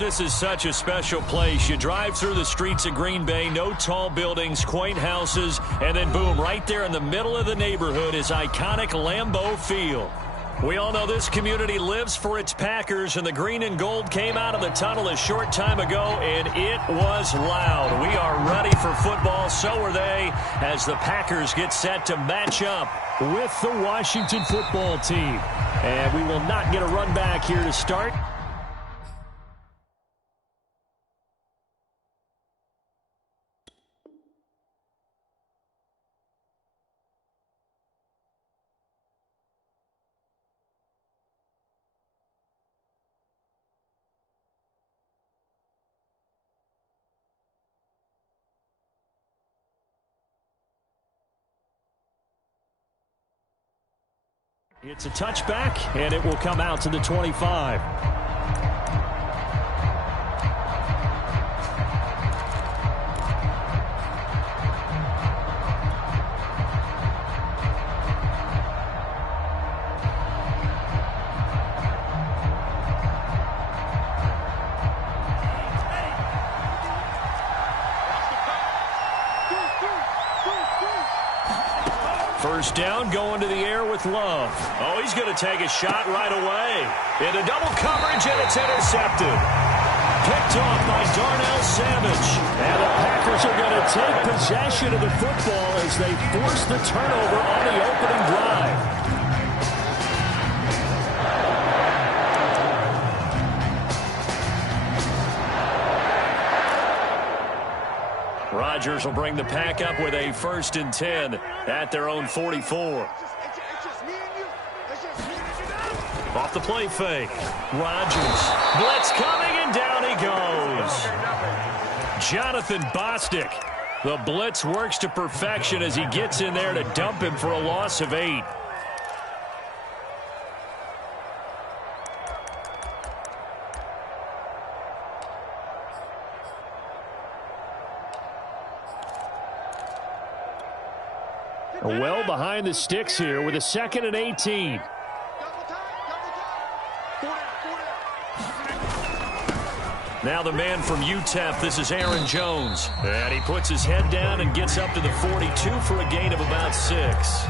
This is such a special place. You drive through the streets of Green Bay, no tall buildings, quaint houses, and then boom, right there in the middle of the neighborhood is iconic Lambeau Field. We all know this community lives for its Packers, and the green and gold came out of the tunnel a short time ago, and it was loud. We are ready for football, so are they, as the Packers get set to match up with the Washington football team. And we will not get a run back here to start. It's a touchback, and it will come out to the 25. First down, going to the air with Love. Oh, he's going to take a shot right away. Into double coverage, and it's intercepted. Picked off by Darnell Savage. And the Packers are going to take possession of the football as they force the turnover on the opening drive. Rodgers will bring the Pack up with a 1st and 10 at their own 44. Off the play fake. Rodgers. Blitz coming, and down he goes. Jonathan Bostic. The blitz works to perfection as he gets in there to dump him for a loss of 8. Well behind the sticks here with a 2nd and 18. Now the man from UTEP, this is Aaron Jones. And he puts his head down and gets up to the 42 for a gain of about 6.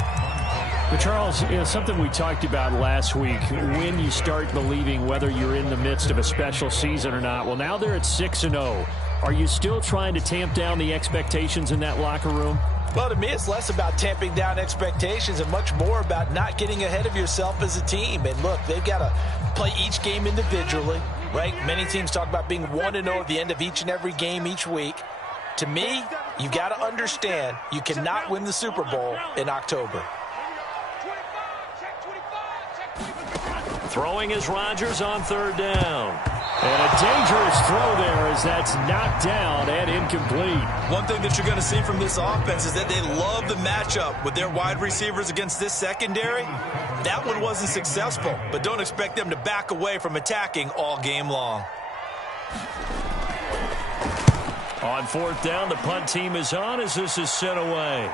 But Charles, something we talked about last week, when you start believing whether you're in the midst of a special season or not. Well, now they're at 6-0. Are you still trying to tamp down the expectations in that locker room? Well, to me, it's less about tamping down expectations and much more about not getting ahead of yourself as a team. And look, they've got to play each game individually, right? Many teams talk about being 1-0 at the end of each and every game each week. To me, you've got to understand you cannot win the Super Bowl in October. Throwing is Rodgers on 3rd down. And a dangerous throw there as that's knocked down and incomplete. One thing that you're going to see from this offense is that they love the matchup with their wide receivers against this secondary. That one wasn't successful, but don't expect them to back away from attacking all game long. On 4th down, the punt team is on as this is sent away.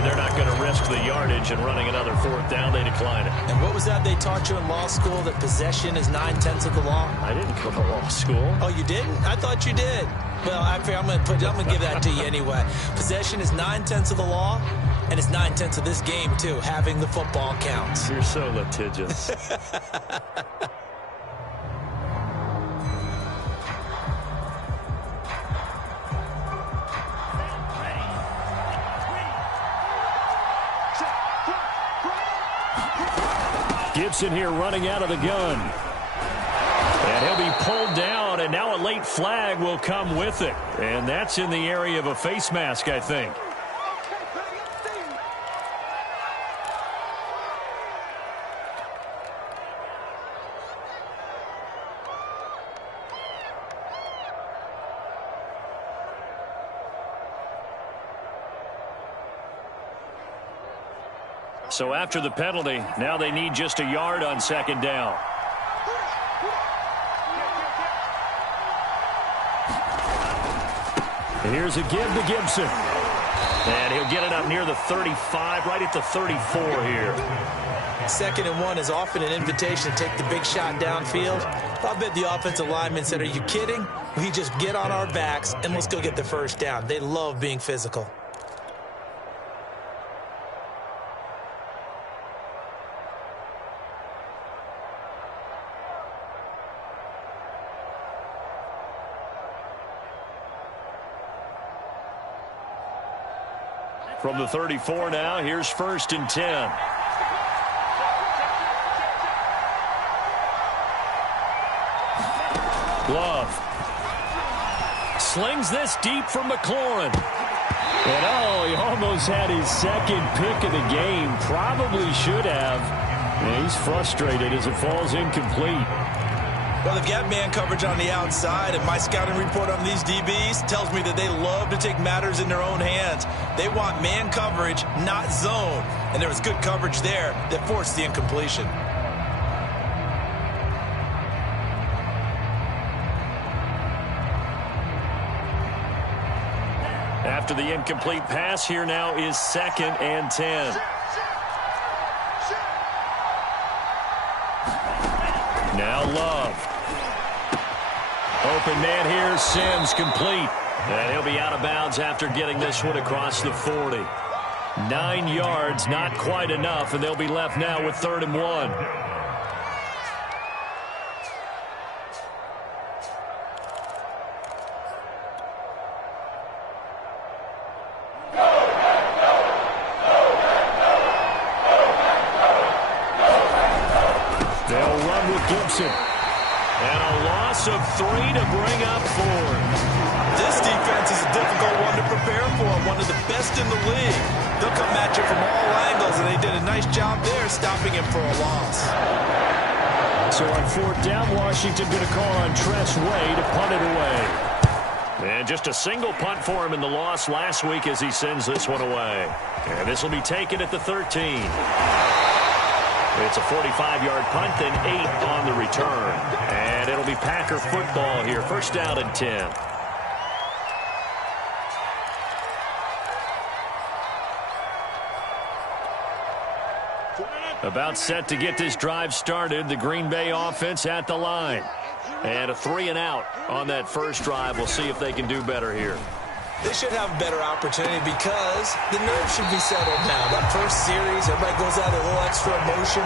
They're not going to risk the yardage and running another 4th down. They decline it. And what was that they taught you in law school, that possession is 9/10 of the law? I didn't go to law school. Oh, you didn't? I thought you did. Well, I'm going to give that to you anyway. Possession is 9/10 of the law, and it's 9/10 of this game, too. Having the football counts. You're so litigious. Gibson here running out of the gun. And he'll be pulled down, and now a late flag will come with it. And that's in the area of a face mask, I think. So after the penalty, now they need just a yard on 2nd down. And here's a give to Gibson. And he'll get it up near the 35, right at the 34 here. 2nd and 1 is often an invitation to take the big shot downfield. I bet the offensive linemen said, are you kidding? We just get on our backs and let's go get the first down. They love being physical. From the 34 now, here's 1st and 10. Love. Slings this deep for McLaurin. And he almost had his 2nd pick of the game. Probably should have. And he's frustrated as it falls incomplete. Well, they've got man coverage on the outside, and my scouting report on these DBs tells me that they love to take matters in their own hands. They want man coverage, not zone. And there was good coverage there that forced the incompletion. After the incomplete pass, here now is 2nd and 10. Now Love. Open man here, Sims complete. And he'll be out of bounds after getting this one across the 40. 9 yards, not quite enough, and they'll be left now with 3rd and 1. They'll run with Gibson. And a loss of 3 to bring up 4. This defense is a difficult one to prepare for, one of the best in the league. They'll come at you from all angles, and they did a nice job there stopping him for a loss. So on 4th down, Washington going to call on Tress Way to punt it away. And just a single punt for him in the loss last week as he sends this one away. And this will be taken at the 13. It's a 45-yard punt, then 8 on the return. And it'll be Packer football here. 1st down and 10. About set to get this drive started. The Green Bay offense at the line. And a 3 and out on that first drive. We'll see if they can do better here. They should have a better opportunity because the nerves should be settled now. That first series, everybody goes out a little extra emotion.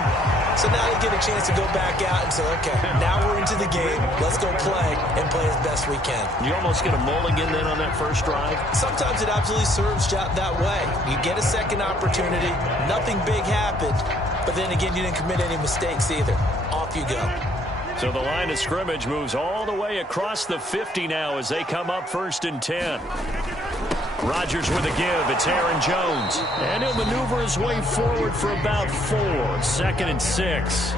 So now they get a chance to go back out and say, okay, now we're into the game. Let's go play and play as best we can. You almost get a mulligan then on that first drive? Sometimes it absolutely serves that way. You get a second opportunity. Nothing big happened. But then again, you didn't commit any mistakes either. Off you go. So the line of scrimmage moves all the way across the 50 now as they come up 1st and 10. Rodgers with a give. It's Aaron Jones. And he'll maneuver his way forward for about 4. 2nd and 6.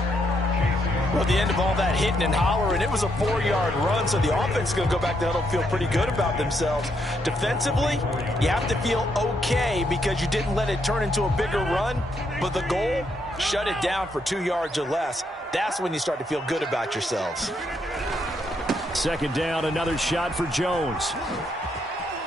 Well, at the end of all that hitting and hollering, it was a 4-yard run, so the offense is going to go back to huddle, feel pretty good about themselves. Defensively, you have to feel okay because you didn't let it turn into a bigger run, but the goal, shut it down for 2 yards or less. That's when you start to feel good about yourselves. 2nd down, another shot for Jones.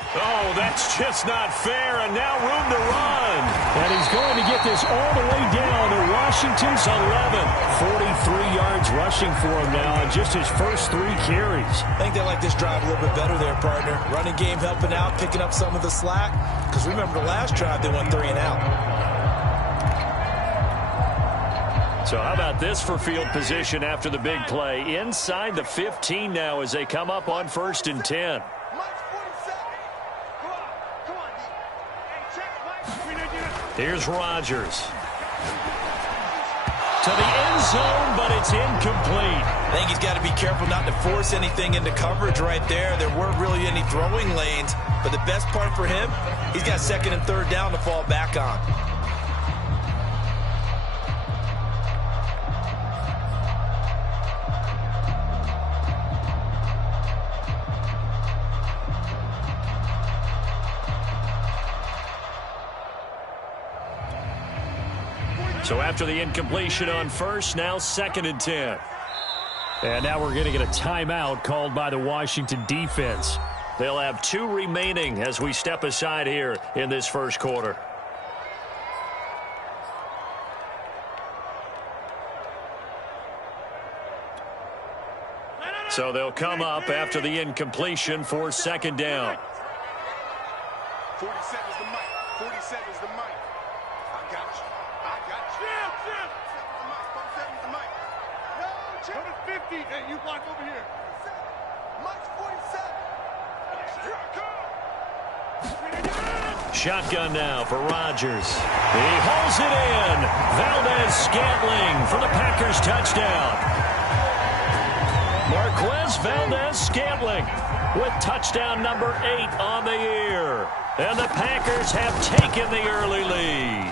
Oh, that's just not fair, and now room to run. And he's going to get this all the way down to Washington's 11. 43 yards rushing for him now on just his first 3 carries. I think they like this drive a little bit better there, partner. Running game helping out, picking up some of the slack. Because remember the last drive, they went 3 and out. So how about this for field position after the big play? Inside the 15 now as they come up on 1st and 10. Here's Rodgers. To the end zone, but it's incomplete. I think he's got to be careful not to force anything into coverage right there. There weren't really any throwing lanes, but the best part for him, he's got 2nd and 3rd down to fall back on. So after the incompletion on 1st, now 2nd and 10. And now we're going to get a timeout called by the Washington defense. They'll have 2 remaining as we step aside here in this first quarter. So they'll come up after the incompletion for second down. 47 is the mic. 47 is the mic. I got you. I got you. Chip. 47 is the mic. No, Chip. 50. Hey, you block over here. Mike's 47. Here I come. Shotgun now for Rodgers. He holds it in. Valdez-Scantling for the Packers touchdown. Marquez Valdez-Scantling with touchdown number 8 on the year. And the Packers have taken the early lead.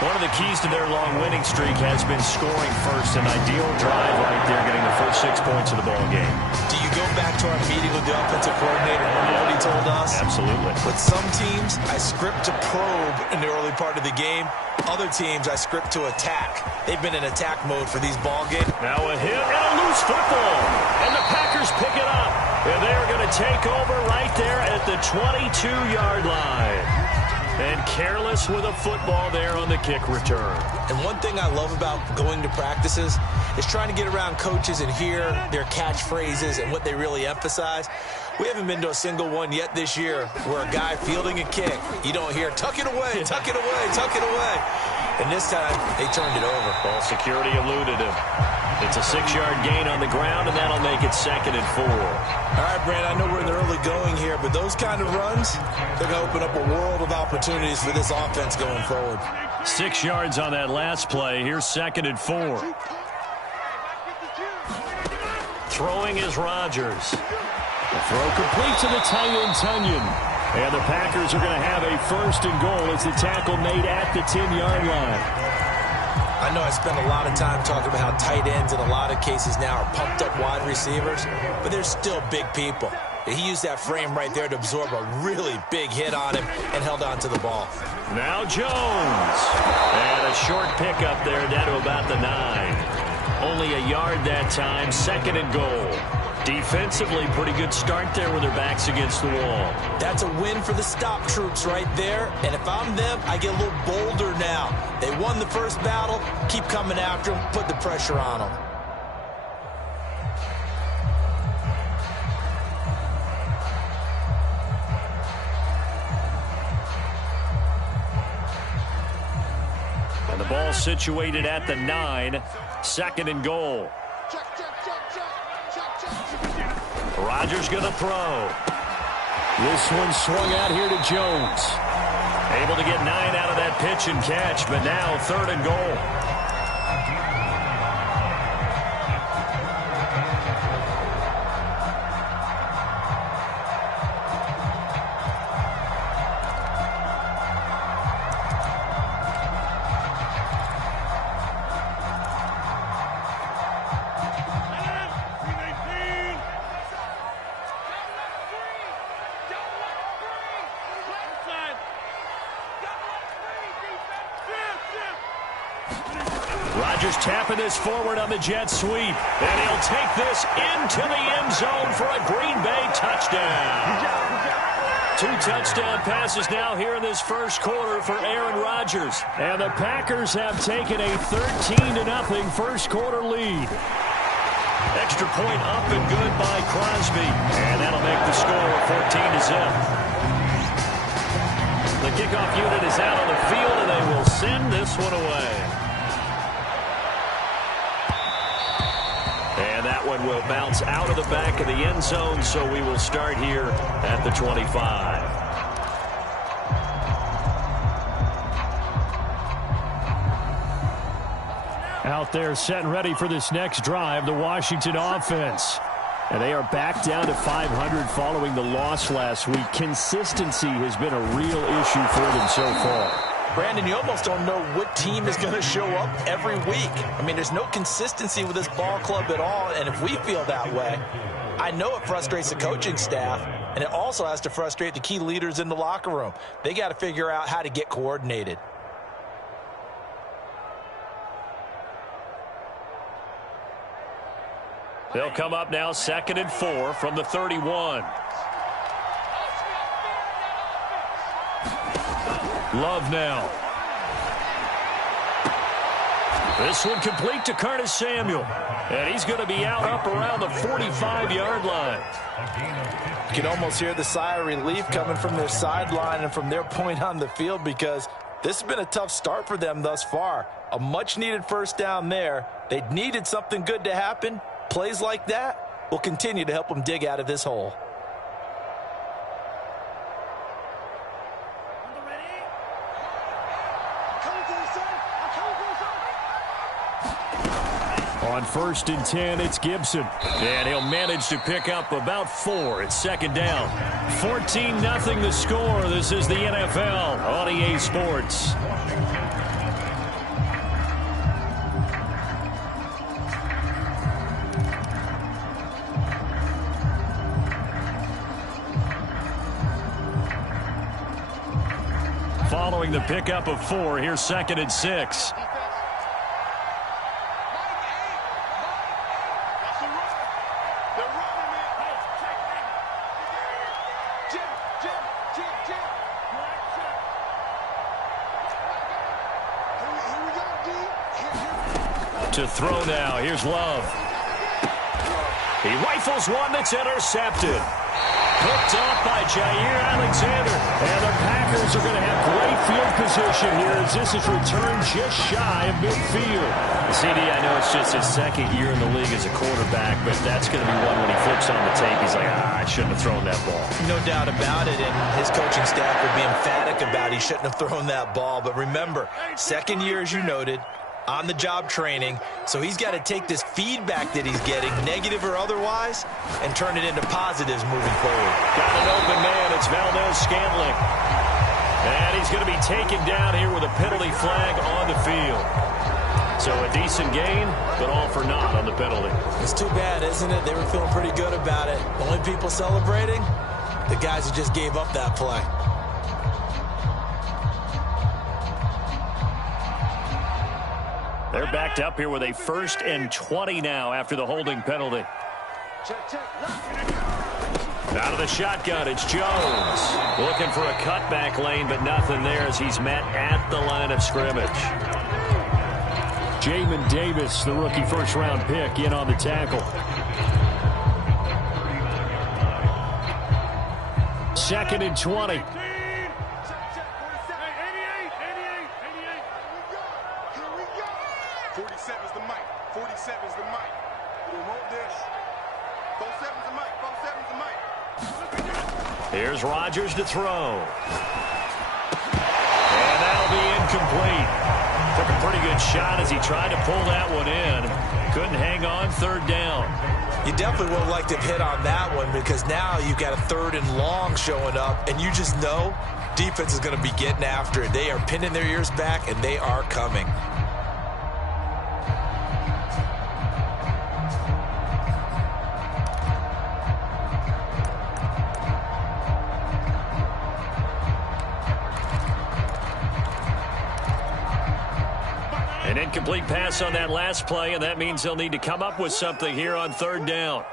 One of the keys to their long winning streak has been scoring first. An ideal drive right there, getting the first 6 points of the ball game. Do you go back to our meeting with the offensive coordinator? Remember what he told us? Absolutely. With some teams, I script to probe in the early part of the game. Other teams, I script to attack. They've been in attack mode for these ball games. Now a hit and a loose football. And the Packers pick it up. And they're going to take over right there at the 22-yard line. And careless with a football there on the kick return. And one thing I love about going to practices is trying to get around coaches and hear their catchphrases and what they really emphasize. We haven't been to a single one yet this year where a guy fielding a kick, you don't hear, tuck it away, tuck it away, tuck it away. And this time, they turned it over. Ball security eluded him. It's a 6-yard gain on the ground, and that'll make it 2nd and 4. All right, Brand, I know we're in the early going here, but those kind of runs, they're going to open up a world of opportunities for this offense going forward. 6 yards on that last play. Here's 2nd and 4. Throwing is Rodgers. The throw complete to the tight end, Tunyon. And the Packers are going to have a 1st and goal as the tackle made at the 10-yard line. I know I spend a lot of time talking about how tight ends in a lot of cases now are pumped up wide receivers, but they're still big people. He used that frame right there to absorb a really big hit on him and held on to the ball. Now Jones. And a short pickup there down to about the 9. Only a yard that time, 2nd and goal. Defensively, pretty good start there with their backs against the wall. That's a win for the stop troops right there. And if I'm them, I get a little bolder now. They won the first battle. Keep coming after them. Put the pressure on them. And the ball situated at the 9. 2nd and goal. Rodgers going to throw. This one swung out here to Jones. Able to get 9 out of that pitch and catch, but now 3rd and goal. Rodgers tapping this forward on the jet sweep. And he'll take this into the end zone for a Green Bay touchdown. 2 touchdown passes now here in this first quarter for Aaron Rodgers. And the Packers have taken a 13-0 first quarter lead. Extra point up and good by Crosby. And that'll make the score 14-0. The kickoff unit is out on the field, and they will send this one away. And that one will bounce out of the back of the end zone, so we will start here at the 25. Out there set and ready for this next drive, the Washington offense. And they are back down to 500 following the loss last week. Consistency has been a real issue for them so far. Brandon, you almost don't know what team is going to show up every week. I mean, there's no consistency with this ball club at all, and if we feel that way, I know it frustrates the coaching staff, and it also has to frustrate the key leaders in the locker room. They got to figure out how to get coordinated. They'll come up now 2nd and 4 from the 31. Love now. This one complete to Curtis Samuel. And he's going to be out up around the 45-yard line. You can almost hear the sigh of relief coming from their sideline and from their point on the field, because this has been a tough start for them thus far. A much-needed first down there. They needed something good to happen. Plays like that will continue to help them dig out of this hole. On 1st and 10, it's Gibson. And he'll manage to pick up about 4 at second down. 14-0 the score. This is the NFL on EA Sports. Following the pickup of 4, here's 2nd and 6. To throw now. Here's Love. He rifles one that's intercepted. Picked off by Jair Alexander. And the Packers are going to have great field position here as this is returned just shy of midfield. CD, I know it's just his 2nd year in the league as a quarterback, but that's going to be one when he flips on the tape. He's like, I shouldn't have thrown that ball. No doubt about it, and his coaching staff would be emphatic about he shouldn't have thrown that ball. But remember, 2nd year, as you noted, on-the-job training, so he's got to take this feedback that he's getting, negative or otherwise, and turn it into positives moving forward. Got an open man. It's Valdez-Scantling. And he's going to be taken down here with a penalty flag on the field. So a decent gain, but all for naught on the penalty. It's too bad, isn't it? They were feeling pretty good about it. Only people celebrating, the guys who just gave up that play. They're backed up here with a 1st and 20 now after the holding penalty. Out of the shotgun, it's Jones. Looking for a cutback lane, but nothing there as he's met at the line of scrimmage. Jamin Davis, the rookie first-round pick, in on the tackle. 2nd and 20. 47's the mic. 47's the mic. We want this. 47's the mic. 47's the mic. Here's Rodgers to throw. And that'll be incomplete. Took a pretty good shot as he tried to pull that one in. Couldn't hang on. 3rd down. You definitely would have liked to have hit on that one, because now you've got a 3rd and long showing up, and you just know defense is going to be getting after it. They are pinning their ears back, and they are coming. An incomplete pass on that last play, and that means they'll need to come up with something here on 3rd down.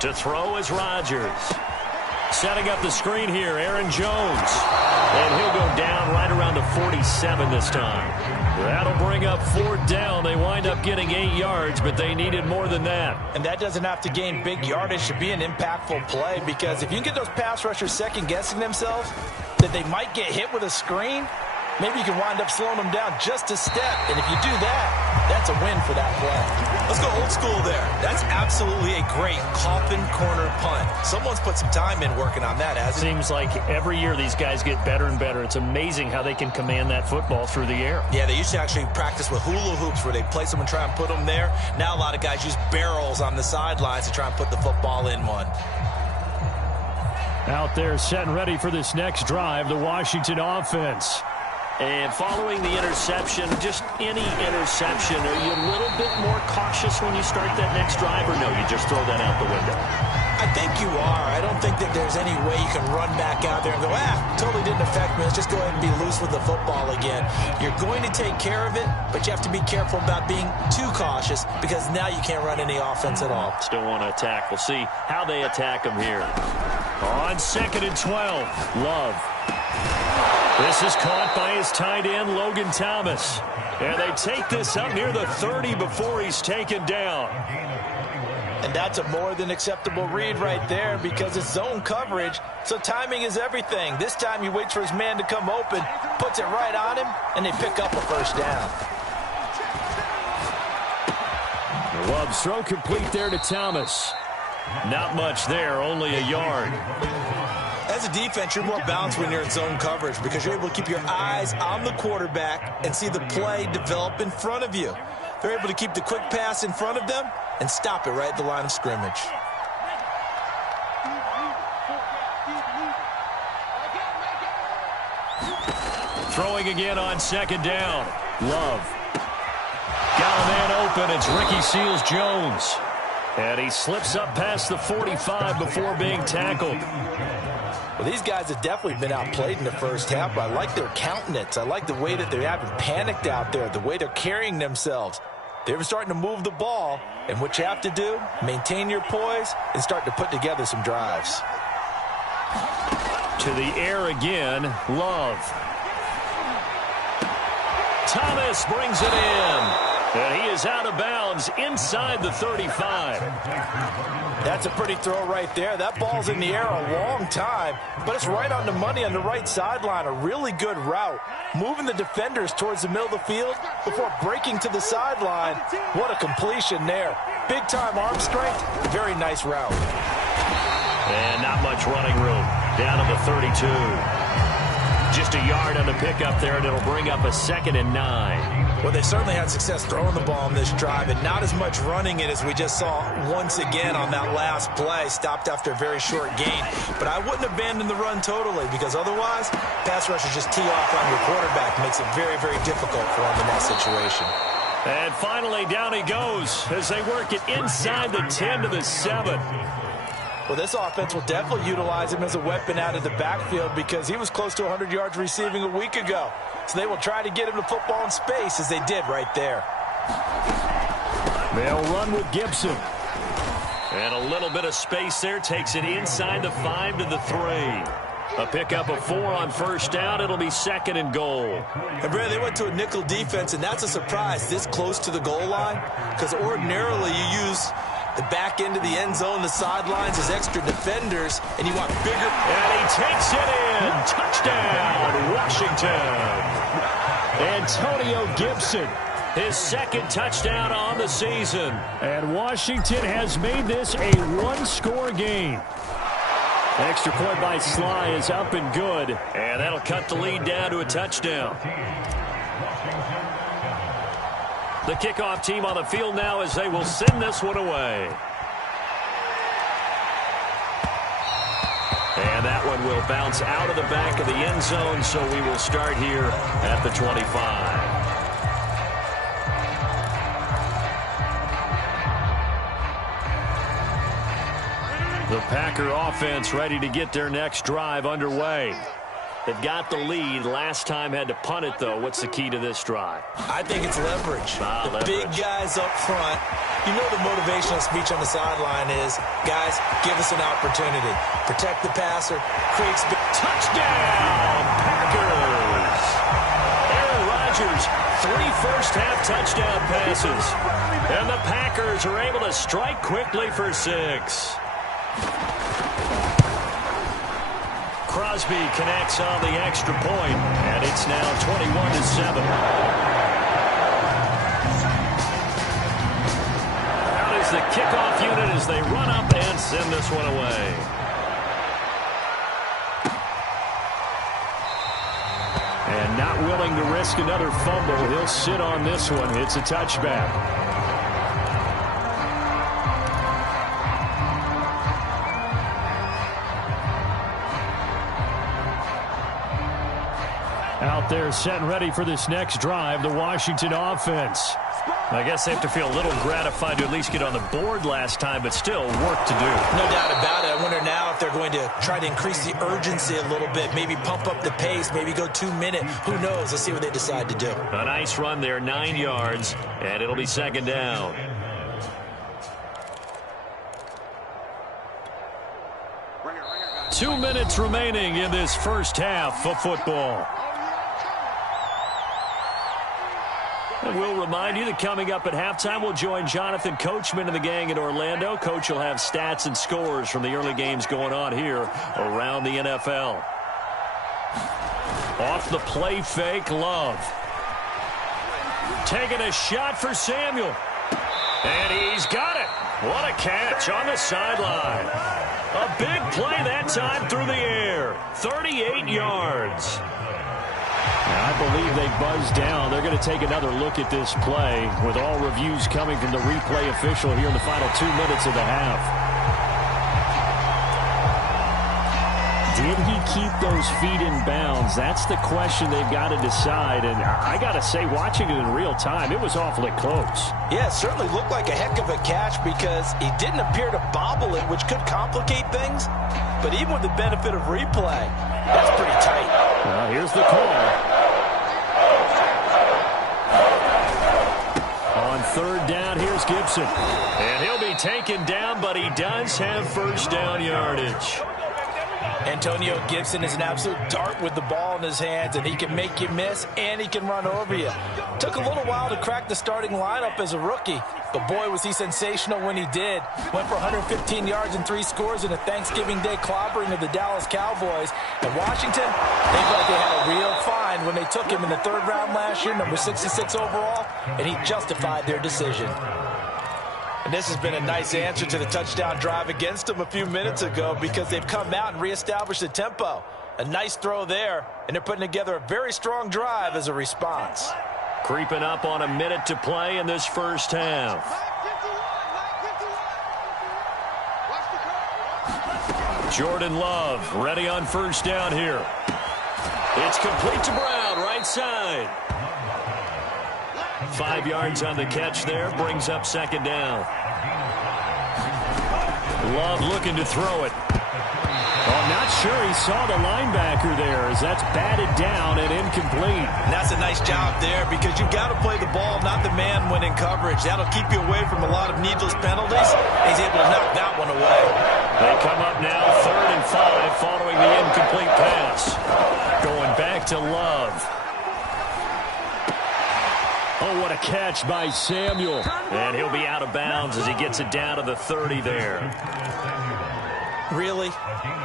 To throw is Rodgers. Setting up the screen here, Aaron Jones. And he'll go down right around the 47 this time. That'll bring up 4th down. They wind up getting 8 yards, but they needed more than that. And that doesn't have to gain big yardage to be an impactful play, because if you can get those pass rushers second-guessing themselves that they might get hit with a screen, maybe you can wind up slowing them down just a step. And if you do that, that's a win for that play. Let's go old school there. That's absolutely a great coffin corner punt. Someone's put some time in working on that, hasn't it? Seems like every year these guys get better and better. It's amazing how they can command that football through the air. Yeah, they used to actually practice with hula hoops where they place them and try and put them there. Now a lot of guys use barrels on the sidelines to try and put the football in one. Out there set and ready for this next drive, the Washington offense. And following the interception, just any interception, are you a little bit more cautious when you start that next drive, or no, you just throw that out the window? I think you are. I don't think that there's any way you can run back out there and go, totally didn't affect me. Let's just go ahead and be loose with the football again. You're going to take care of it, but you have to be careful about being too cautious, because now you can't run any offense at all. Still want to attack. We'll see how they attack them here. On 2nd and 12, Love. This is caught by his tight end, Logan Thomas. And they take this up near the 30 before he's taken down. And that's a more than acceptable read right there because it's zone coverage, so timing is everything. This time he waits for his man to come open, puts it right on him, and they pick up a first down. Love's throw complete there to Thomas. Not much there, only a yard. As a defense, you're more balanced when you're in zone coverage because you're able to keep your eyes on the quarterback and see the play develop in front of you. They're able to keep the quick pass in front of them and stop it right at the line of scrimmage. Throwing again on second down. Love. Got a man open. It's Ricky Seals-Jones. And he slips up past the 45 before being tackled. Well, these guys have definitely been outplayed in the first half, but I like their countenance. I like the way that they haven't panicked out there, the way they're carrying themselves. They're starting to move the ball, and what you have to do, maintain your poise and start to put together some drives. To the air again, Love. Thomas brings it in. And he is out of bounds inside the 35. That's a pretty throw right there. That ball's in the air a long time, but it's right on the money on the right sideline. A really good route. Moving the defenders towards the middle of the field before breaking to the sideline. What a completion there. Big-time arm strength. Very nice route. And not much running room. Down to the 32. Just a yard on the pickup there, and it'll bring up a 2nd and 9. Well, they certainly had success throwing the ball on this drive, and not as much running it as we just saw once again on that last play. Stopped after a very short gain. But I wouldn't abandon the run totally, because otherwise, pass rushers just tee off on your quarterback. Makes it very, very difficult for him in that situation. And finally, down he goes as they work it inside the 10 to the 7. Well, this offense will definitely utilize him as a weapon out of the backfield because he was close to 100 yards receiving a week ago. So they will try to get him the football in space as they did right there. They'll run with Gibson. And a little bit of space there takes it inside the 5 to the 3. A pickup of 4 on first down. It'll be 2nd and goal. And Brad, they went to a nickel defense, and that's a surprise this close to the goal line because ordinarily you use the back end of the end zone, the sidelines as extra defenders, and you want bigger. And he takes it in. Touchdown, Washington. Antonio Gibson, his 2nd touchdown on the season. And Washington has made this a one-score game. Extra point by Sly is up and good. And that'll cut the lead down to a touchdown. The kickoff team on the field now as they will send this one away. And that one will bounce out of the back of the end zone, so we will start here at the 25. The Packer offense ready to get their next drive underway. They've got the lead. Last time had to punt it, though. What's the key to this drive? I think it's leverage. Leverage. Big guys up front. You know the motivational speech on the sideline is, guys, give us an opportunity. Protect the passer. Creates big. Touchdown, Packers! Aaron Rodgers, 3 first-half touchdown passes. And the Packers are able to strike quickly for 6. Crosby connects on the extra point, and it's now 21-7. Out is the kickoff unit as they run up and send this one away. And not willing to risk another fumble, he'll sit on this one. It's a touchback. Out there set and ready for this next drive, the Washington offense. I guess they have to feel a little gratified to at least get on the board last time, but still work to do. No doubt about it. I wonder now if they're going to try to increase the urgency a little bit, maybe pump up the pace, maybe go 2 minute. Who knows? Let's see what they decide to do. A nice run there, 9 yards, and it'll be 2nd down. Two minutes remaining in this first half of football. And we'll remind you that coming up at halftime, we'll join Jonathan Coachman and the gang in Orlando. Coach will have stats and scores from the early games going on here around the NFL. Off the play fake, Love. Taking a shot for Samuel. And he's got it. What a catch on the sideline. A big play that time through the air. 38 yards. I believe they buzzed down. They're going to take another look at this play with all reviews coming from the replay official here in the final 2 minutes of the half. Did he keep those feet in bounds? That's the question they've got to decide. And I got to say, watching it in real time, it was awfully close. Yeah, it certainly looked like a heck of a catch because he didn't appear to bobble it, which could complicate things. But even with the benefit of replay, that's pretty tight. Well, here's the call. On third down, here's Gibson. And he'll be taken down, but he does have first down yardage. Antonio Gibson is an absolute dart with the ball in his hands, and he can make you miss, and he can run over you. Took a little while to crack the starting lineup as a rookie, but boy, was he sensational when he did. Went for 115 yards and 3 scores in a Thanksgiving Day clobbering of the Dallas Cowboys. And Washington, they felt like they had a real find when they took him in the 3rd round last year, number 66 overall, and he justified their decision. And this has been a nice answer to the touchdown drive against them a few minutes ago because they've come out and reestablished the tempo. A nice throw there, and they're putting together a very strong drive as a response. Creeping up on a minute to play in this first half. Jordan Love ready on first down here. It's complete to Brown, right side. 5 yards on the catch there, brings up second down. Love looking to throw it. Oh, I'm not sure he saw the linebacker there as that's batted down and incomplete. And that's a nice job there because you've got to play the ball, not the man when in coverage. That'll keep you away from a lot of needless penalties. He's able to knock that one away. They come up now 3rd and 5 following the incomplete pass. Going back to Love. Oh, what a catch by Samuel. And he'll be out of bounds as he gets it down to the 30 there. Really?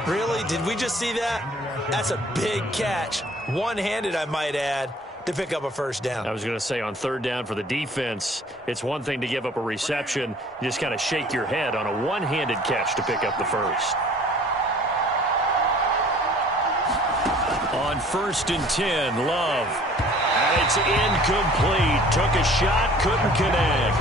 Really? Did we just see that? That's a big catch. One-handed, I might add, to pick up a first down. I was going to say on 3rd down for the defense, it's one thing to give up a reception. You just kind of shake your head on a one-handed catch to pick up the first. On 1st and 10, Love. And it's incomplete. Took a shot, couldn't connect.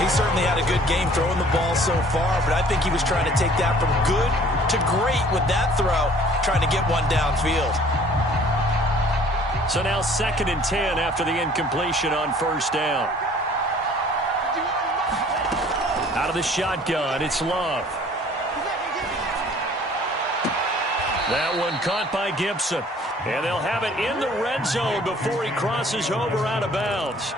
He certainly had a good game throwing the ball so far, but I think he was trying to take that from good to great with that throw, trying to get one downfield. So now 2nd and 10 after the incompletion on first down. Out of the shotgun, it's Love. That one caught by Gibson. And they'll have it in the red zone before he crosses over out of bounds.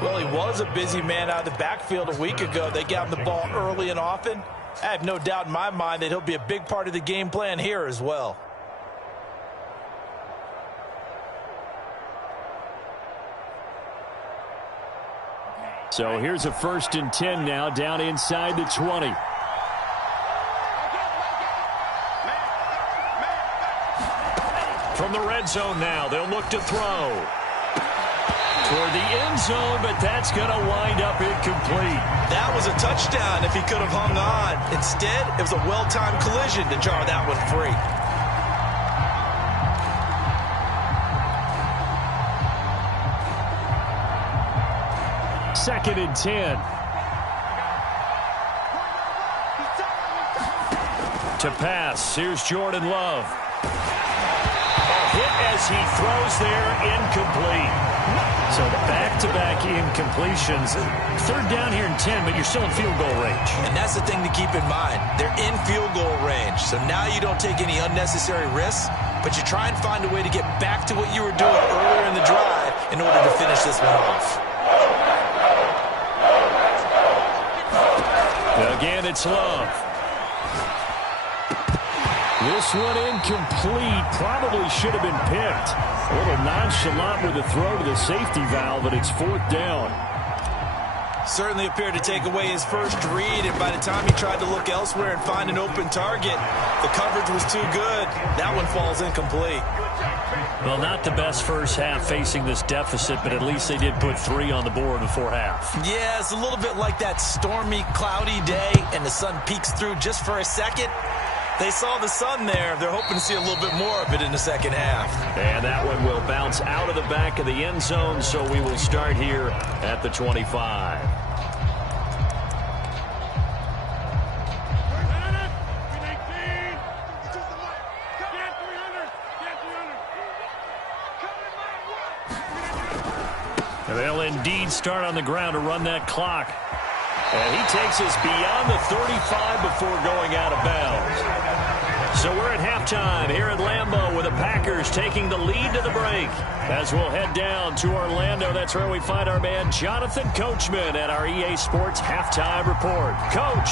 Well, he was a busy man out of the backfield a week ago. They got him the ball early and often. I have no doubt in my mind that he'll be a big part of the game plan here as well. So here's a 1st and 10 now down inside the 20. From the red zone now, they'll look to throw. Toward the end zone, but that's going to wind up incomplete. That was a touchdown if he could have hung on. Instead, it was a well-timed collision to jar that one free. Second and 10. To pass, here's Jordan Love. Hit as he throws there, incomplete. So back-to-back incompletions. 3rd down here and 10, but you're still in field goal range. And that's the thing to keep in mind. They're in field goal range. So now you don't take any unnecessary risks, but you try and find a way to get back to what you were doing earlier in the drive in order to finish this one off. Again, it's Love. This one incomplete. Probably should have been picked. A little nonchalant with the throw to the safety valve, and it's 4th down. Certainly appeared to take away his first read, and by the time he tried to look elsewhere and find an open target, the coverage was too good. That one falls incomplete. Well, not the best first half facing this deficit, but at least they did put 3 on the board before half. Yeah, it's a little bit like that stormy, cloudy day, and the sun peeks through just for a second. They saw the sun there. They're hoping to see a little bit more of it in the second half. And that one will bounce out of the back of the end zone, so we will start here at the 25. They'll indeed start on the ground to run that clock. And he takes us beyond the 35 before going out of bounds. So we're at halftime here at Lambeau with the Packers taking the lead to the break. As we'll head down to Orlando, that's where we find our man Jonathan Coachman at our EA Sports Halftime Report. Coach,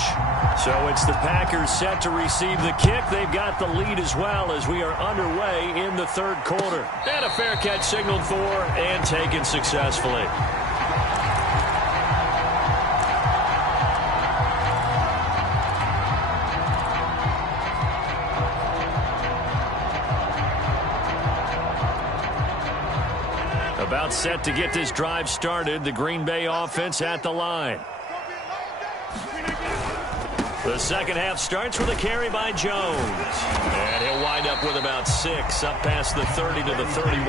so it's the Packers set to receive the kick. They've got the lead as well as we are underway in the third quarter. And a fair catch signaled for and taken successfully. About set to get this drive started. The Green Bay offense at the line. The second half starts with a carry by Jones. And he'll wind up with about 6 up past the 30 to the 31.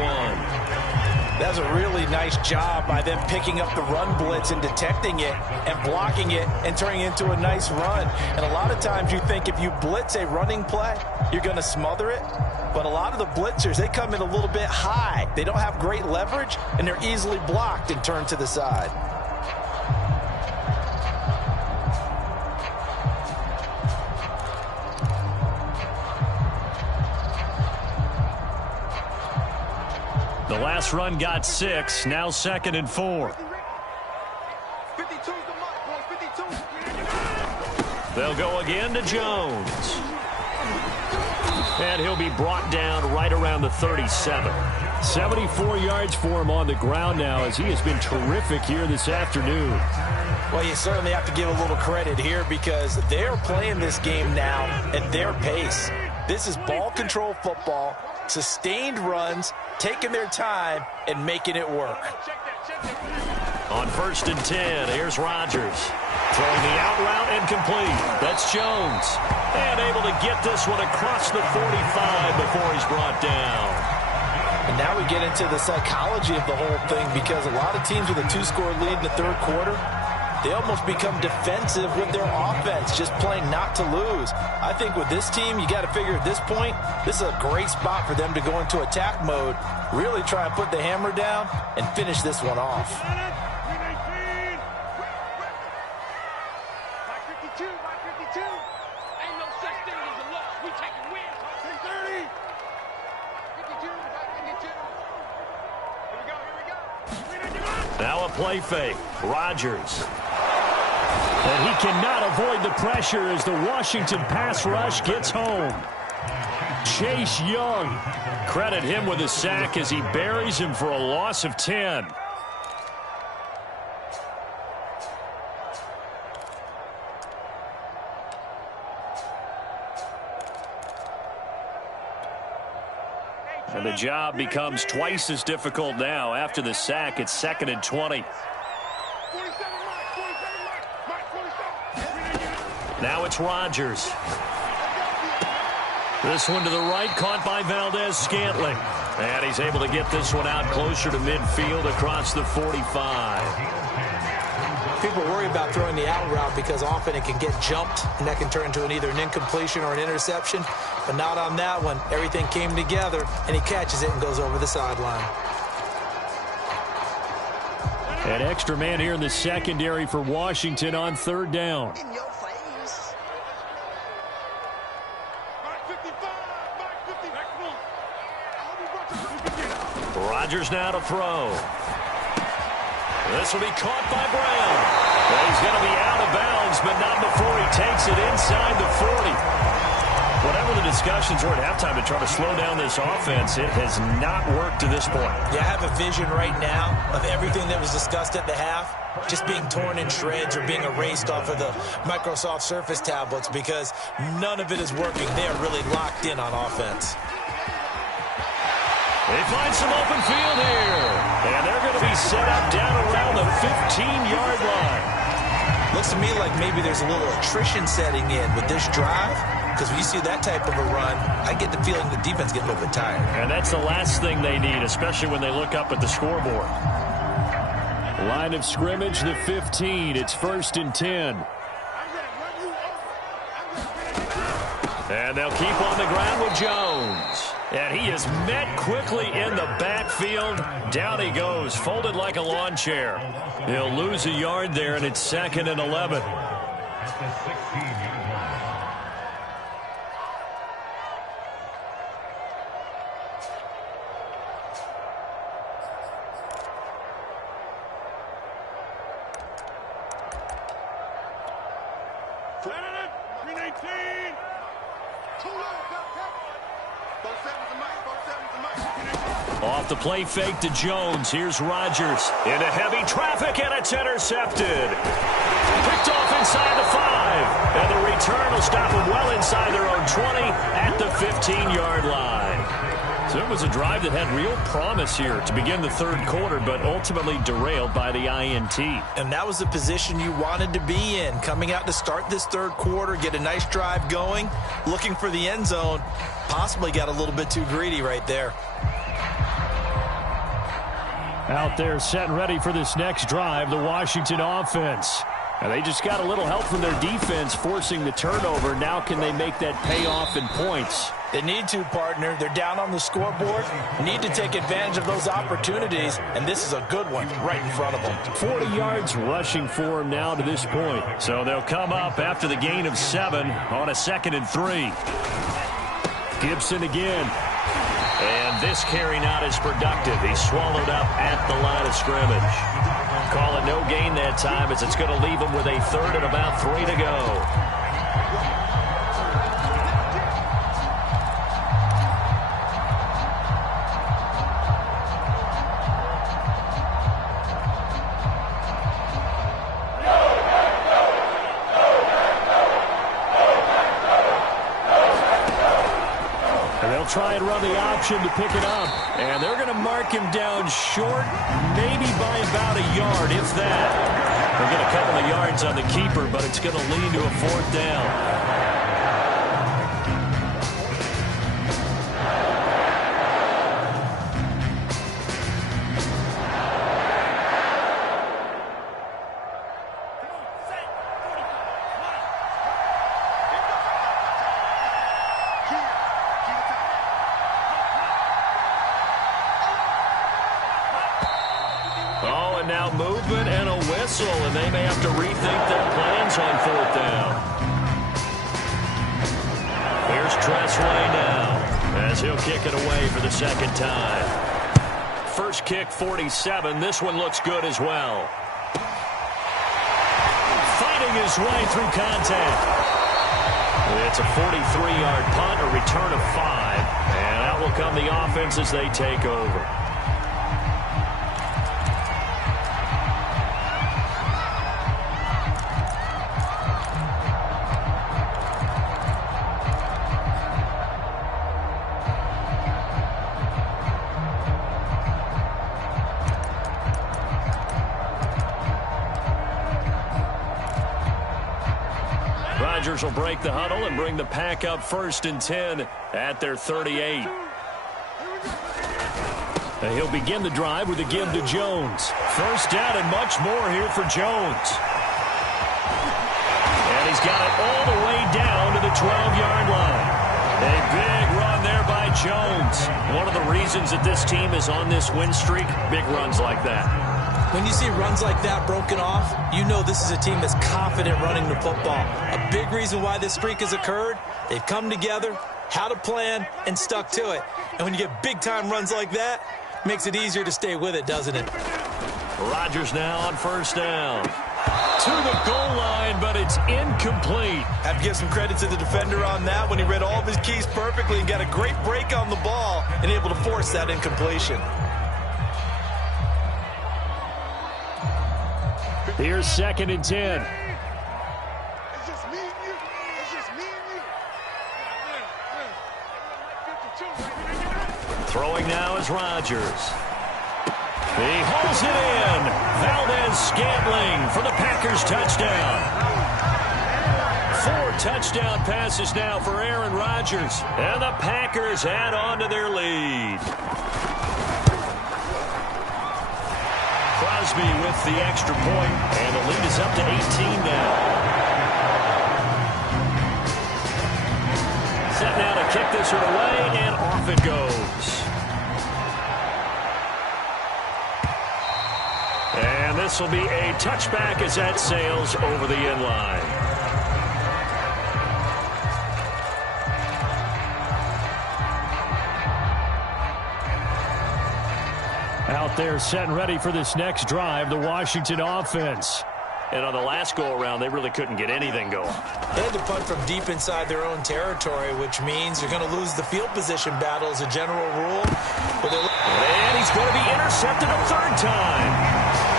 That's a really nice job by them picking up the run blitz and detecting it and blocking it and turning it into a nice run. And a lot of times you think if you blitz a running play, you're going to smother it. But a lot of the blitzers, they come in a little bit high. They don't have great leverage, and they're easily blocked and turned to the side. The last run got 6, now 2nd and 4. They'll go again to Jones. And he'll be brought down right around the 37. 74 yards for him on the ground now as he has been terrific here this afternoon. Well, you certainly have to give a little credit here because they're playing this game now at their pace. This is ball control football, sustained runs, taking their time, and making it work. On 1st and 10, here's Rodgers. Throwing the out route and complete. That's Jones. And able to get this one across the 45 before he's brought down. And now we get into the psychology of the whole thing because a lot of teams with a 2-score lead in the third quarter, they almost become defensive with their offense, just playing not to lose. I think with this team, you got to figure at this point, this is a great spot for them to go into attack mode, really try and put the hammer down and finish this one off. Now a play fake. Rodgers. And he cannot avoid the pressure as the Washington pass rush gets home. Chase Young. Credit him with a sack as he buries him for a loss of 10. And the job becomes twice as difficult now. After the sack, it's 2nd and 20. Now it's Rodgers. This one to the right, caught by Valdez-Scantling. And he's able to get this one out closer to midfield across the 45. People worry about throwing the out route because often it can get jumped, and that can turn into either an incompletion or an interception. But not on that one. Everything came together, and he catches it and goes over the sideline. An extra man here in the secondary for Washington on 3rd down. Rodgers now to throw. This will be caught by Brown. Well, he's going to be out of bounds, but not before he takes it inside the 40. whatever the discussions were at halftime to try to slow down this offense, it has not worked to this point. Yeah, I have a vision right now of everything that was discussed at the half just being torn in shreds or being erased off of the Microsoft Surface tablets because none of it is working. They are really locked in on offense. They find some open field here, and they're going to be set up down around the 15-yard line. Looks to me like maybe there's a little attrition setting in with this drive, because when you see that type of a run, I get the feeling the defense gets a little bit tired. And that's the last thing they need, especially when they look up at the scoreboard. Line of scrimmage, the 15. It's 1st and 10. And they'll keep on the ground with Jones. And he is met quickly in the backfield. Down he goes, folded like a lawn chair. He'll lose a yard there, and it's 2nd and 11. Off the play fake to Jones. Here's Rodgers into heavy traffic, and it's intercepted. Picked off inside the 5. And the return will stop them well inside their own 20 at the 15-yard line. So it was a drive that had real promise here to begin the third quarter, but ultimately derailed by the INT. And that was the position you wanted to be in, coming out to start this third quarter, get a nice drive going, looking for the end zone. Possibly got a little bit too greedy right there. Out there set and ready for this next drive, the Washington offense. And they just got a little help from their defense forcing the turnover. Now can they make that pay off in points? They need to, partner. They're down on the scoreboard. Need to take advantage of those opportunities, and this is a good one right in front of them. 40 yards rushing for them now to this point. So they'll come up after the gain of 7 on a 2nd and 3. Gibson again. And this carry not as productive. He's swallowed up at the line of scrimmage. Call it no gain that time as it's going to leave him with a 3rd and about 3 to go. Try and run the option to pick it up. And they're going to mark him down short, maybe by about a yard, if that. They're going to couple the yards on the keeper, but it's going to lead to a 4th down. Now movement and a whistle, and they may have to rethink their plans on 4th down. Here's Tressway now as he'll kick it away for the 2nd time. First kick, 47. This one looks good as well. Fighting his way through contact. It's a 43-yard punt, a return of 5, and out will come the offense as they take over. Rodgers will break the huddle and bring the pack up 1st and 10 at their 38. And he'll begin the drive with a give to Jones. 1st down and much more here for Jones. And he's got it all the way down to the 12-yard line. A big run there by Jones. One of the reasons that this team is on this win streak, big runs like that. When you see runs like that broken off, you know this is a team that's confident running the football. A big reason why this streak has occurred, they've come together, had a plan, and stuck to it. And when you get big-time runs like that, it makes it easier to stay with it, doesn't it? Rodgers now on 1st down. To the goal line, but it's incomplete. Have to give some credit to the defender on that when he read all of his keys perfectly and got a great break on the ball and able to force that incompletion. Here's 2nd and 10. It's just me and you. It's just me and you. Throwing now is Rodgers. He hauls it in. Valdez-Scantling for the Packers touchdown. 4 touchdown passes now for Aaron Rodgers. And the Packers add on to their lead. Crosby with the extra point, and the lead is up to 18 now. Set now to kick this one away, and off it goes. And this will be a touchback as that sails over the end line. Out there set and ready for this next drive, the Washington offense. And on the last go-around, they really couldn't get anything going. They had to punt from deep inside their own territory, which means you're going to lose the field position battle as a general rule. And he's going to be intercepted a 3rd time.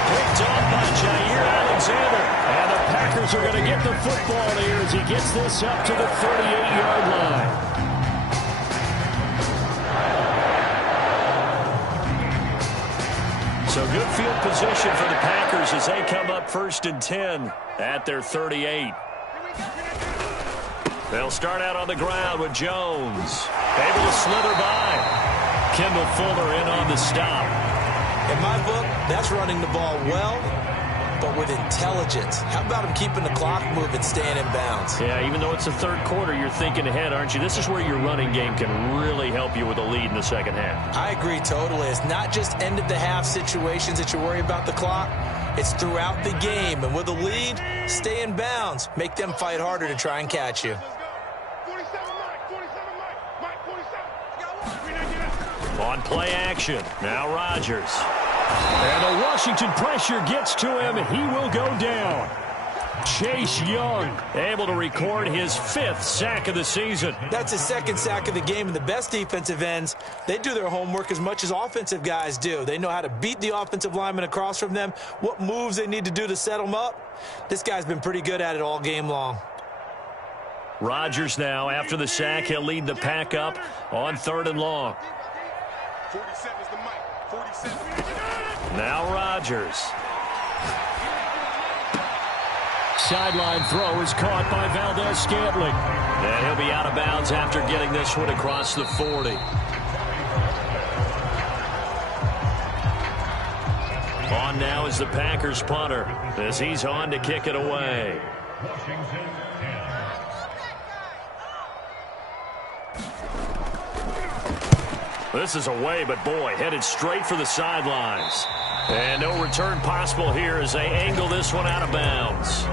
Picked off by Jair Alexander. And the Packers are going to get the football here as he gets this up to the 38-yard line. So good field position for the Packers as they come up 1st and 10 at their 38. They'll start out on the ground with Jones. Able to slither by. Kendall Fuller in on the stop. In my book, that's running the ball well, but with intelligence. How about him keeping the clock moving, staying in bounds? Yeah, even though it's the 3rd quarter, you're thinking ahead, aren't you? This is where your running game can really help you with a lead in the 2nd half. I agree totally. It's not just end-of-the-half situations that you worry about the clock. It's throughout the game. And with a lead, stay in bounds. Make them fight harder to try and catch you. 47 Mike, 47. On play action, now Rodgers. And the Washington pressure gets to him. He will go down. Chase Young able to record his 5th sack of the season. That's his 2nd sack of the game, and the best defensive ends, they do their homework as much as offensive guys do. They know how to beat the offensive lineman across from them, what moves they need to do to set them up. This guy's been pretty good at it all game long. Rodgers now, after the sack, he'll lead the pack up on 3rd and long. 47 is the mic. 47. Now Rodgers. Sideline throw is caught by Valdez-Scantling. And he'll be out of bounds after getting this one across the 40. On now is the Packers punter as he's on to kick it away. This is away, but boy, headed straight for the sidelines. And no return possible here as they angle this one out of bounds.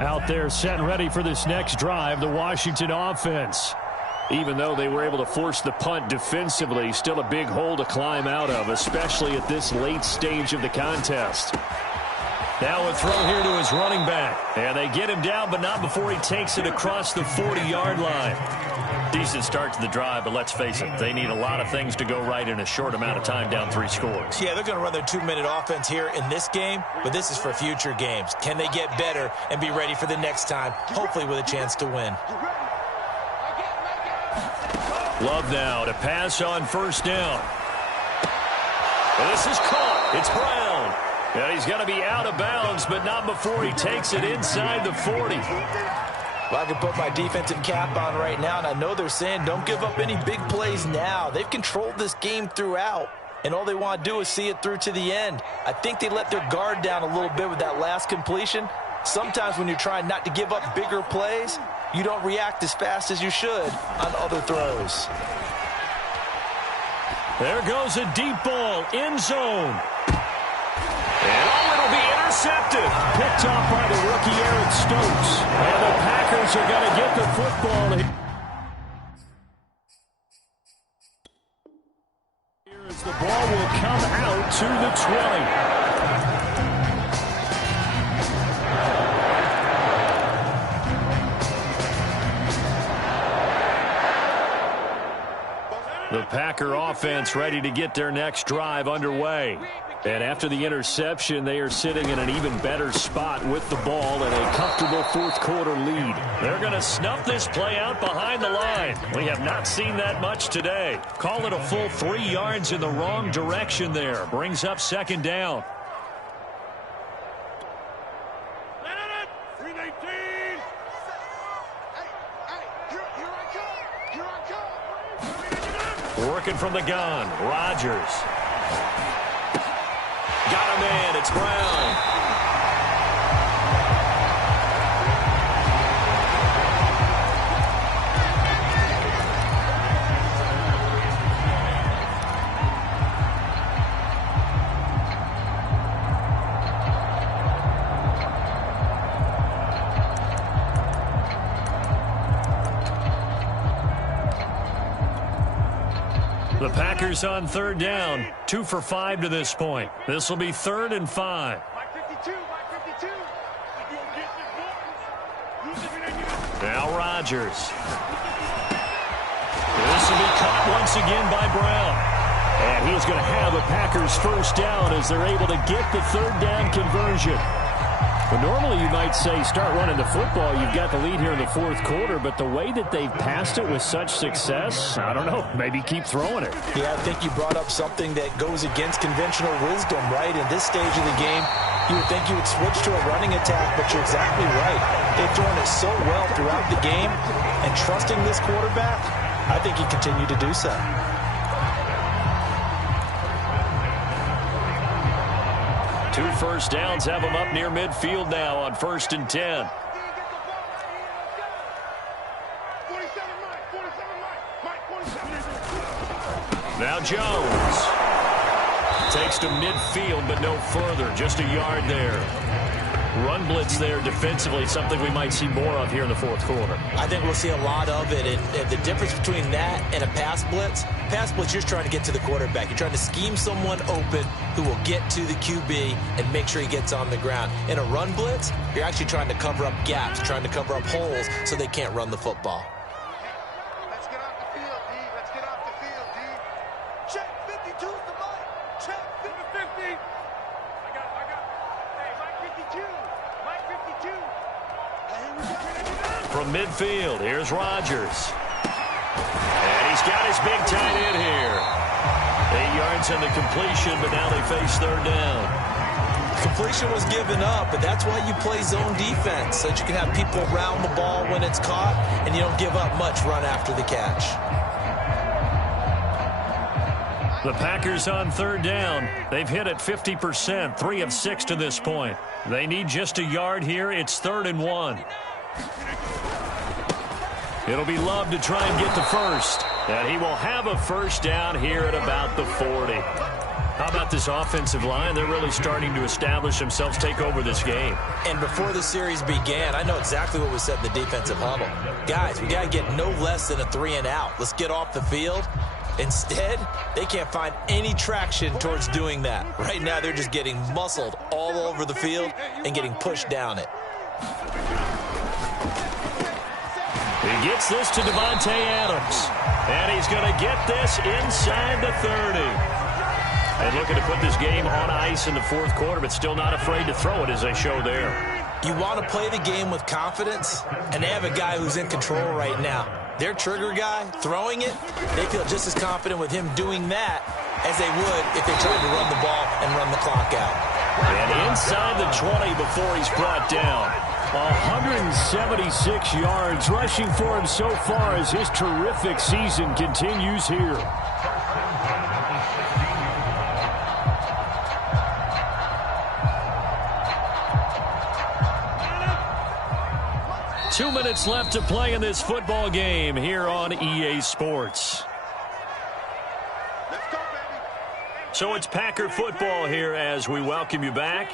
Out there set and ready for this next drive, the Washington offense. Even though they were able to force the punt defensively, still a big hole to climb out of, especially at this late stage of the contest. Now a throw here to his running back. And they get him down, but not before he takes it across the 40-yard line. Decent start to the drive, but let's face it, they need a lot of things to go right in a short amount of time down 3 scores. Yeah, they're going to run their 2-minute offense here in this game, but this is for future games. Can they get better and be ready for the next time, hopefully with a chance to win? Love now to pass on 1st down. And this is caught. It's Brown. And he's going to be out of bounds, but not before he takes it inside the 40. Well, I can put my defensive cap on right now, and I know they're saying don't give up any big plays now. They've controlled this game throughout, and all they want to do is see it through to the end. I think they let their guard down a little bit with that last completion. Sometimes when you're trying not to give up bigger plays, you don't react as fast as you should on other throws. There goes a deep ball, end zone. And it'll be intercepted. Picked off by the rookie Eric Stokes. And the Packers are going to get the football here. As the ball will come out to the 20. The Packer offense ready to get their next drive underway. And after the interception, they are sitting in an even better spot with the ball and a comfortable fourth-quarter lead. They're going to snuff this play out behind the line. We have not seen that much today. Call it a full 3 yards in the wrong direction there. Brings up second down. Working from the gun, Rodgers. Got a man, it's Brown. The Packers on third down, 2 for 5 to this point. This will be 3rd and 5. Now Rodgers. This will be caught once again by Brown. And he is going to have a Packers first down as they're able to get the third down conversion. Well, normally you might say start running the football. You've got the lead here in the fourth quarter, but the way that they've passed it with such success, I don't know, maybe keep throwing it. Yeah, I think you brought up something that goes against conventional wisdom, right? In this stage of the game, you would think you would switch to a running attack, but you're exactly right. They've thrown it so well throughout the game, and trusting this quarterback, I think he continued to do so. Two first downs have them up near midfield now on 1st and 10. Now Jones. Takes to midfield, but no further. Just a yard there. Run blitz there defensively, something we might see more of here in the fourth quarter. I think we'll see a lot of it, and the difference between that and a pass blitz, you're just trying to get to the quarterback. You're trying to scheme someone open who will get to the QB and make sure he gets on the ground. In a run blitz, you're actually trying to cover up gaps, trying to cover up holes so they can't run the football. Let's get off the field, D. Let's get off the field, D. Check 52's the mic. Check 50. I got. Hey, Mike 52. From midfield, here's Rodgers. And he's got his big tight end here. 8 yards on the completion, but now they face third down. Completion was given up, but that's why you play zone defense, so that you can have people around the ball when it's caught, and you don't give up much run after the catch. The Packers on third down. They've hit at 50%, 3 of 6 to this point. They need just a yard here. It's 3rd and 1. It'll be Love to try and get the first. And he will have a first down here at about the 40. How about this offensive line? They're really starting to establish themselves, take over this game. And before the series began, I know exactly what was said in the defensive huddle. Guys, we got to get no less than a 3 and out. Let's get off the field. Instead, they can't find any traction towards doing that. Right now, they're just getting muscled all over the field and getting pushed down it. He gets this to Devontae Adams. And he's going to get this inside the 30. And looking to put this game on ice in the fourth quarter, but still not afraid to throw it as they show there. You want to play the game with confidence, and they have a guy who's in control right now. Their trigger guy, throwing it, they feel just as confident with him doing that as they would if they tried to run the ball and run the clock out. And inside the 20 before he's brought down. 176 yards rushing for him so far as his terrific season continues here. Two minutes left to play in this football game here on EA Sports. So it's Packer football here as we welcome you back.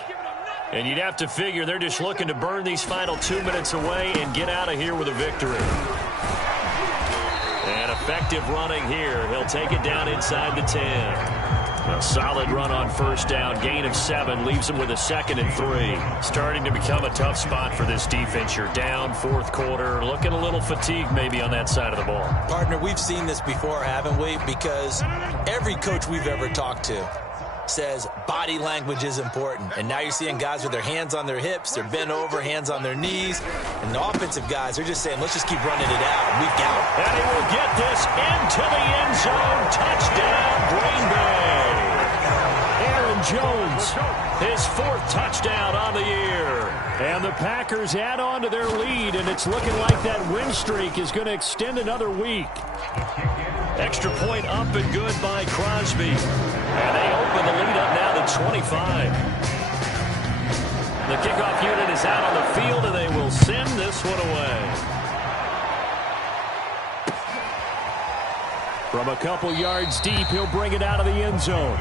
And you'd have to figure they're just looking to burn these final 2 minutes away and get out of here with a victory. And effective running here. He'll take it down inside the 10. A solid run on first down. Gain of 7 leaves him with a 2nd and 3. Starting to become a tough spot for this defense. You're down fourth quarter. Looking a little fatigued maybe on that side of the ball. Partner, we've seen this before, haven't we? Because every coach we've ever talked to says body language is important. And now you're seeing guys with their hands on their hips, they're bent over, hands on their knees. And the offensive guys are just saying, let's just keep running it out. We've got it. And he will get this into the end zone. Touchdown, Green Bay. Aaron Jones, his 4th touchdown on the year. And the Packers add on to their lead, and it's looking like that win streak is going to extend another week. Extra point up and good by Crosby. And they open the lead up now to 25. The kickoff unit is out on the field, and they will send this one away. From a couple yards deep, he'll bring it out of the end zone.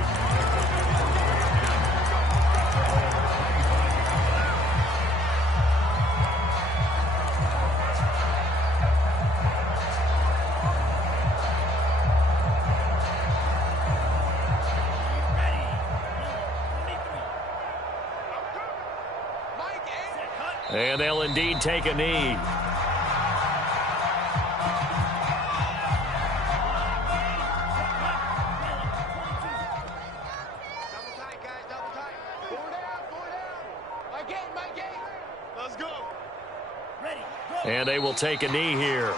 And they'll indeed take a knee. And they will take a knee here.